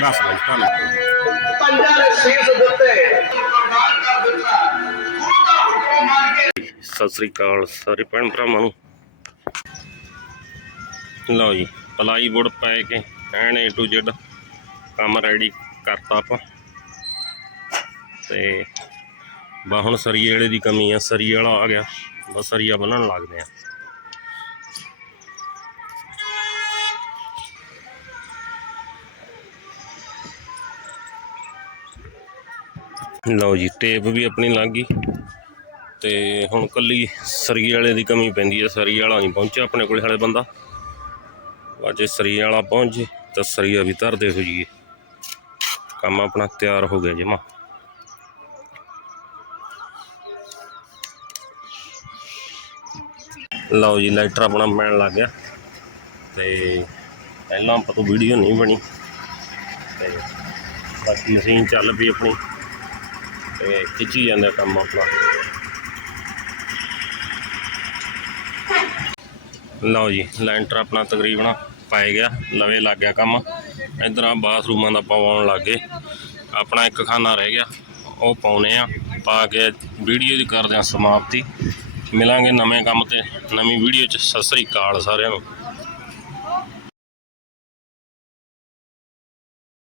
ਦੱਸ ਬਾਈ ਧੰਨਵਾਦ ਪੰਜਾਂ ਨੇ ਸੀਸ ਦਿੱਤੇ। ਪ੍ਰਦਾਨ ਕਰ ਦਿੱਤਾ। ਗੁਰੂ ਦਾ ਹੁਕਮ ਮੰਨ ਕੇ ਸਤਿ ਸ੍ਰੀ ਅਕਾਲ ਸਾਰੇ ਭੈਣ ਭਰਾਵਾਂ ਨੂੰ। ਲਓ ਜੀ ਪਲਾਈ ਬੁੜ ਪੈ ਕੇ ਐਨ ਏ ਟੂ ਜ਼ੈਡ ਕੰਮ ਰੈਡੀ ਕਰਤਾ ਆਪਾਂ। ਤੇ ਬਾ ਹੁਣ ਸਰੀਏ ਵਾਲੇ ਦੀ ਕਮੀ ਆ ਸਰੀਏ ਵਾਲਾ ਆ ਗਿਆ ਬਸ ਸਰੀਆ ਬੰਨਣ ਲੱਗਦੇ ਆ। ਲਓ ਜੀ ਟੇਪ ਵੀ ਆਪਣੀ ਲੱਗ ਗਈ ਤੇ ਹੁਣ ਕੱਲੀ ਸਰੀਏ ਵਾਲੇ ਦੀ ਕਮੀ ਪੈਂਦੀ ਹੈ ਸਰੀ ਵਾਲਾ ਨਹੀਂ ਪਹੁੰਚਿਆ ਆਪਣੇ ਕੋਲੇ ਹਾਲੇ ਬੰਦਾ। ਅੱਜ ਸਰੀ ਵਾਲਾ ਪਹੁੰਚ ਜੇ ਤਾਂ ਸਰੀਆ ਵੀ ਧਰਦੇ ਹੋ ਜੀਏ ਕੰਮ ਆਪਣਾ ਤਿਆਰ ਹੋ ਗਿਆ ਜਮਾ। ਲਓ ਜੀ ਲਾਈਟਰ ਆਪਣਾ ਪੈਣ ਲੱਗ ਗਿਆ ਤੇ ਪਹਿਲਾਂ ਆਪਾਂ ਤੋਂ ਵੀਡੀਓ ਨਹੀਂ ਬਣੀ ਤੇ ਬਾਕੀ ਮਸ਼ੀਨ ਚੱਲ ਪਈ ਆਪਣੀ। ਤੇ ਖਿੱਚੀ ਜਾਂਦਾ ਕੰਮ ਆਪਣਾ। ਲਓ ਜੀ, ਲੈਂਟਰ ਆਪਣਾ ਤਕਰੀਬਨ ਪਾਇ ਗਿਆ ਲਵੇ ਲੱਗ ਗਿਆ ਕੰਮ। ਇਧਰ ਆ ਬਾਥਰੂਮਾਂ ਦਾ ਪਵਾਉਣ ਲੱਗ ਗਏ। ਆਪਣਾ ਇੱਕ ਖਾਨਾ ਰਹਿ ਗਿਆ, ਉਹ ਪਾਉਨੇ ਆ। ਪਾ ਕੇ ਵੀਡੀਓ ਦੀ ਕਰਦੇ ਆ ਸਮਾਪਤੀ। ਮਿਲਾਂਗੇ ਨਵੇਂ ਕੰਮ ਤੇ, ਨਵੀਂ ਵੀਡੀਓ ਚ। ਸਤਿ ਸ੍ਰੀ ਅਕਾਲ ਸਾਰਿਆਂ ਨੂੰ।